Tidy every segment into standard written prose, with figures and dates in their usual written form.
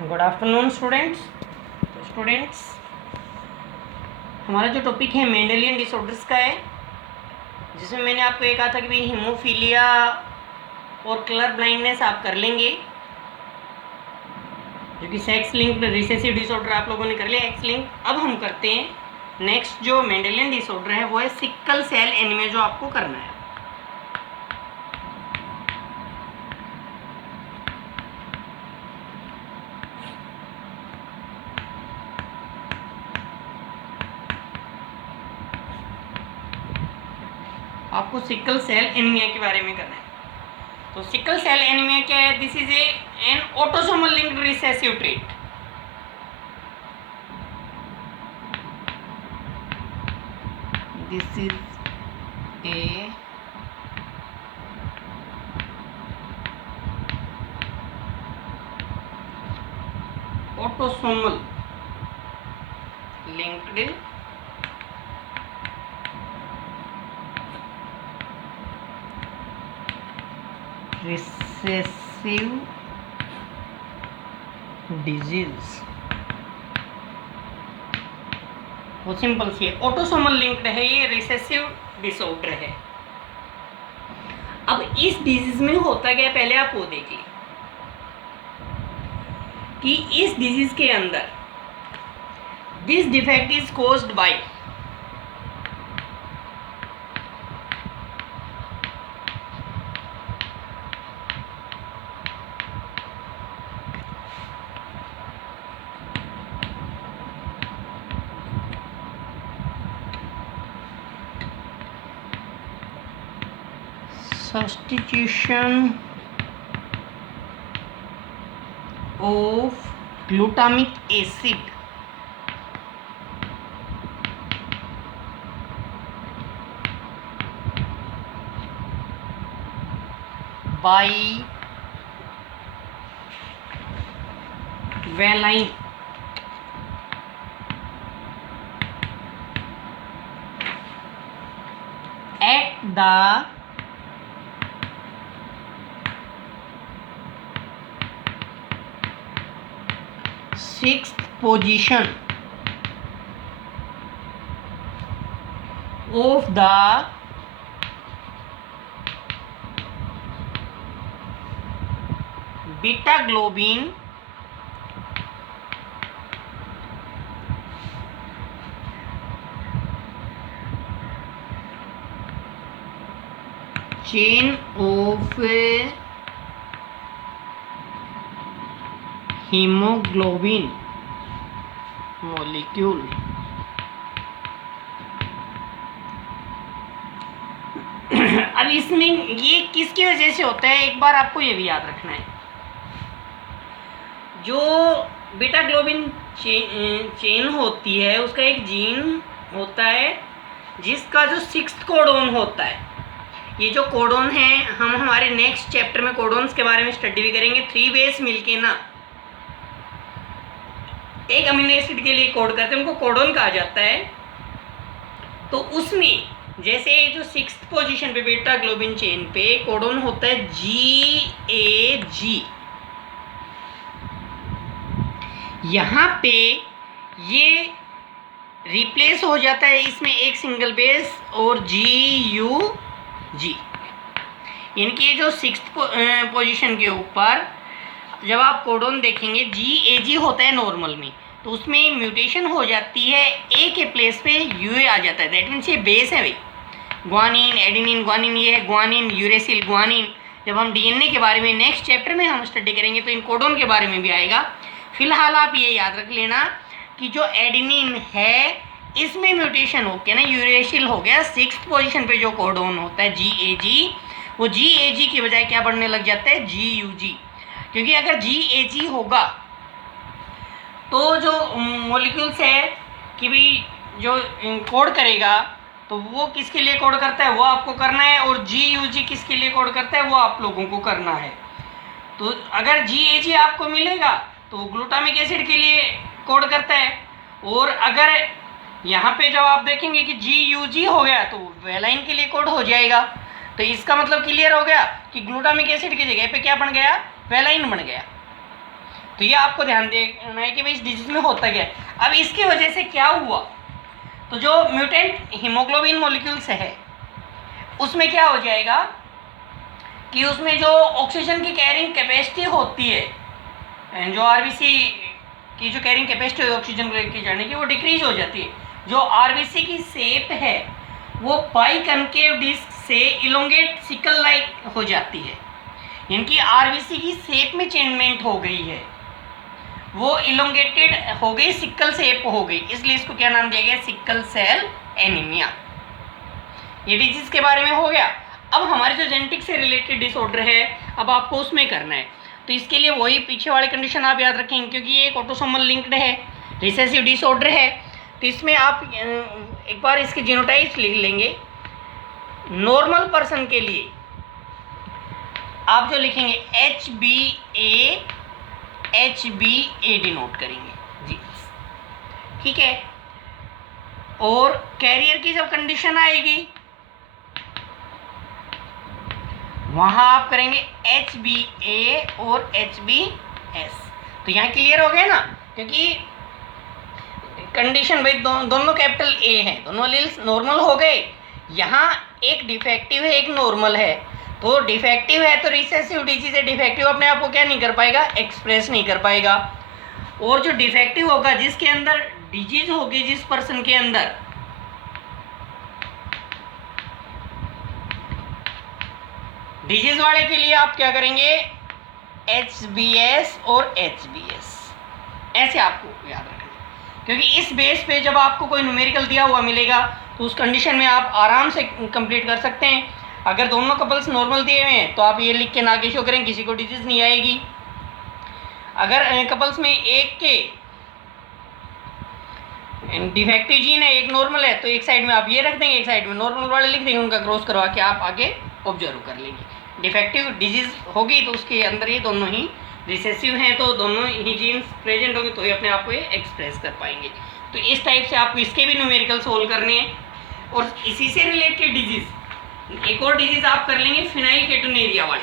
Good afternoon students. हमारा जो topic है मेंडेलियन डिसऑर्डर्स का है, जिसमें मैंने आपको ये कहा था कि भाई हीमोफीलिया और कलर ब्लाइंडनेस आप कर लेंगे, जो कि सेक्स लिंक्ड रिसेसिव डिसऑर्डर आप लोगों ने कर लिया एक्स लिंक। अब हम करते हैं नेक्स्ट जो मेंडेलियन डिसऑर्डर है, वो है सिकल सेल एनीमिया, जो आपको करना है। आपको सिकल सेल एनीमिया के बारे में करना है। तो सिकल सेल एनीमिया क्या है? This is an autosomal linked recessive trait. This is a autosomal linked recessive disease. वो सिंपल सी है, ऑटोसोमल लिंक्ड है, ये रिसेसिव डिसऑर्डर है। अब इस डिजीज में होता क्या है, पहले आप वो देखिए कि इस डिजीज के अंदर this defect is caused by substitution of glutamic acid by valine at the sixth position of the beta globin chain of hemoglobin molecule। अब इसमें ये किसकी वजह से होता है, एक बार आपको ये भी याद रखना है। जो बीटा ग्लोबिन चेन होती है, उसका एक जीन होता है जिसका जो सिक्स्थ कोडोन होता है। ये जो कोडोन है, हम हमारे नेक्स्ट चैप्टर में कोडोन्स के बारे में स्टडी भी करेंगे। 3 बेस मिलके ना एक अमीनो एसिड के लिए कोड करते हैं, उनको कोडोन कहा जाता है। तो उसमें जैसे जो सिक्स्थ पोजीशन पे बीटा ग्लोबिन चेन पे कोडोन होता है GAG, यहाँ पे ये रिप्लेस हो जाता है इसमें एक सिंगल बेस और GUG। इनकी जो सिक्स्थ पोजीशन के ऊपर जब आप कोडोन देखेंगे GAG होता है नॉर्मल में, तो उसमें म्यूटेशन हो जाती है, ए के प्लेस पे यूए आ जाता है। दैट मीन्स ये बेस है भाई, ग्वानिन एडेनिन ग्वानिन, ये है ग्वानिन यूरेसिल ग्वानिन। जब हम डीएनए के बारे में नेक्स्ट चैप्टर में हम स्टडी करेंगे तो इन कोडोन के बारे में भी आएगा। फिलहाल आप ये याद रख लेना कि जो एडेनिन है इसमें म्यूटेशन होकर ना यूरेसिल हो गया। सिक्स्थ पोजीशन पे जो कोडोन होता है GAG, वो GAG की बजाय क्या बढ़ने लग जाता है GUG। क्योंकि अगर GAG होगा तो जो मॉलिक्यूल्स है कि भाई जो कोड करेगा तो वो किसके लिए कोड करता है, वो आपको करना है, और GUG किसके लिए कोड करता है, वो आप लोगों को करना है। तो अगर GAG आपको मिलेगा तो ग्लूटामिक एसिड के लिए कोड करता है, और अगर यहाँ पे जब आप देखेंगे कि GUG हो गया तो वेलाइन के लिए कोड हो जाएगा। तो इसका मतलब क्लियर हो गया कि ग्लूटामिक एसिड की जगह पे क्या बन गया, वेलाइन बन गया। तो ये आपको ध्यान देना है कि भाई इस डिजीज में होता क्या है। अब इसकी वजह से क्या हुआ, तो जो म्यूटेंट हीमोग्लोबिन मॉलिक्यूल्स है उसमें क्या हो जाएगा कि उसमें जो ऑक्सीजन की कैरिंग कैपेसिटी होती है, जो आरबीसी की जो कैरिंग कैपेसिटी है ऑक्सीजन को लेकर जाने की, वो डिक्रीज हो जाती है। जो आरबीसी की शेप है वो बाई कनकेव डिस्क से इलोंगेट सिकल लाइक हो जाती है, इनकी आरबीसी की शेप में चेंजमेंट हो गई है, वो इलोंगेटेड हो गई, सिक्कल शेप हो गई, इसलिए इसको क्या नाम दिया गया, सिक्कल सेल एनीमिया। ये डिजीज के बारे में हो गया। अब हमारे जो जेनेटिक से रिलेटेड डिसऑर्डर है अब आपको उसमें करना है, तो इसके लिए वही पीछे वाले कंडीशन आप याद रखेंगे, क्योंकि ये एक ऑटोसोमल लिंक्ड है, रिसेसिव डिसऑर्डर है। तो इसमें आप एक बार इसके जीनोटाइप्स लिख लेंगे। नॉर्मल पर्सन के लिए आप जो लिखेंगे HbA डिनोट करेंगे जी, ठीक है। और कैरियर की जब कंडीशन आएगी वहां आप करेंगे HbA और HbS। तो यहाँ क्लियर हो गया ना, क्योंकि कंडीशन भाई दोनों कैपिटल A हैं, दोनों एलील्स नॉर्मल हो गए। यहाँ एक डिफेक्टिव है एक नॉर्मल है, तो डिफेक्टिव है तो रिसेसिव डिजीज है, डिफेक्टिव अपने आप को क्या नहीं कर पाएगा, एक्सप्रेस नहीं कर पाएगा। और जो डिफेक्टिव होगा जिसके अंदर डिजीज होगी, जिस पर्सन के अंदर डिजीज वाले के लिए आप क्या करेंगे, HbS और HbS, ऐसे आपको याद रखना, क्योंकि इस बेस पे जब आपको कोई न्यूमेरिकल दिया हुआ मिलेगा तो उस कंडीशन में आप आराम से कंप्लीट कर सकते हैं। अगर दोनों कपल्स नॉर्मल दिए हुए हैं तो आप ये लिख के ना के शो करें, किसी को डिजीज नहीं आएगी। अगर कपल्स में एक के डिफेक्टिव जीन है एक नॉर्मल है, तो एक साइड में आप ये रख देंगे, एक साइड में नॉर्मल वाले लिख देंगे, उनका क्रॉस करवा के आप आगे ऑब्जर्व कर लेंगे। डिफेक्टिव डिजीज होगी तो उसके अंदर ये दोनों ही रिसेसिव हैं, तो दोनों ही जीन्स प्रेजेंट होंगे तो ये अपने आप को ये एक्सप्रेस कर पाएंगे। तो इस टाइप से आपको इसके भी न्यूमेरिकल सोल्व करने हैं। और इसी से रिलेटेड डिजीज एक और डिजीज आप कर लेंगे फिनाइल केटोनेरिया वाली,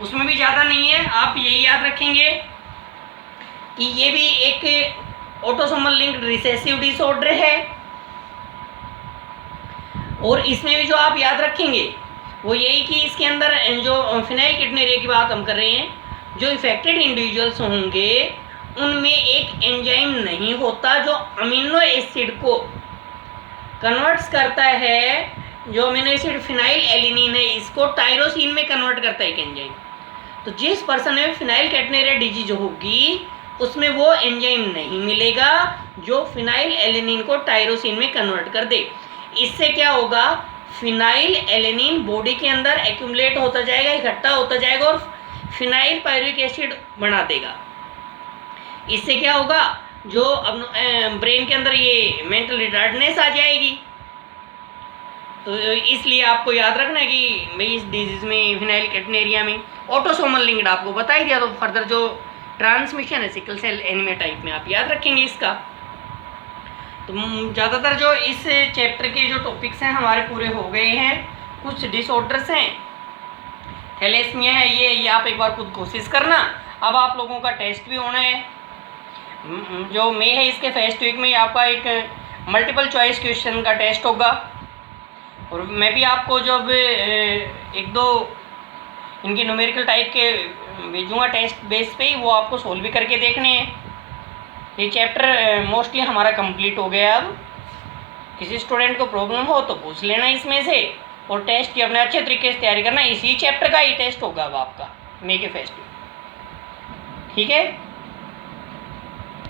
उसमें भी ज़्यादा नहीं है, आप यही याद रखेंगे कि ये भी एक ऑटोसोमल लिंक्ड रिसेसिव डिसऑर्डर है। और इसमें भी जो आप याद रखेंगे वो यही कि इसके अंदर जो फिनाइल केटोनेरिया की बात हम कर रहे हैं, जो इफेक्टेड इंडिविजुअल्स होंगे उनमें एक एंजाइम नहीं होता जो अमीनो एसिड को कन्वर्ट्स करता है, जो अमीनो एसिड फिनाइल एलिनिन है इसको टायरोसिन में कन्वर्ट करता है एक एंजाइम। तो जिस पर्सन में फिनाइल केटोनेरिया डिजीज होगी उसमें वो एंजाइम नहीं मिलेगा जो फिनाइल एलिनिन को टायरोसिन में कन्वर्ट कर दे। इससे क्या होगा, फिनाइल एलेनिन बॉडी के अंदर एक्यूमुलेट होता जाएगा, इकट्ठा होता जाएगा और फिनाइल पायरुविक एसिड बना देगा। इससे क्या होगा, जो अब ब्रेन के अंदर ये मेंटल रिटार्डनेस आ जाएगी। तो इसलिए आपको याद रखना है कि भाई इस डिजीज में फिनाइल केटोनेरिया में ऑटोसोमल लिंक्ड आपको बता ही दिया, तो फर्दर जो ट्रांसमिशन है सिकल सेल एनीमिया टाइप में आप याद रखेंगे इसका। तो ज़्यादातर जो इस चैप्टर के जो टॉपिक्स हैं हमारे पूरे हो गए हैं। कुछ डिसऑर्डर्स हैं, थैलेसीमिया है, ये आप एक बार खुद कोशिश करना। अब आप लोगों का टेस्ट भी होना है, जो मई है इसके फर्स्ट वीक में आपका एक मल्टीपल चॉइस क्वेश्चन का टेस्ट होगा। और मैं भी आपको जब एक दो इनके न्यूमेरिकल टाइप के भेजूँगा टेस्ट बेस पे ही, वो आपको सोल्व भी करके देखने हैं। ये चैप्टर मोस्टली हमारा कंप्लीट हो गया। अब किसी स्टूडेंट को प्रॉब्लम हो तो पूछ लेना इसमें से, और टेस्ट की अपने अच्छे तरीके से तैयारी करना। इसी चैप्टर का ही टेस्ट होगा अब आपका मई के फर्स्ट वीक, ठीक है।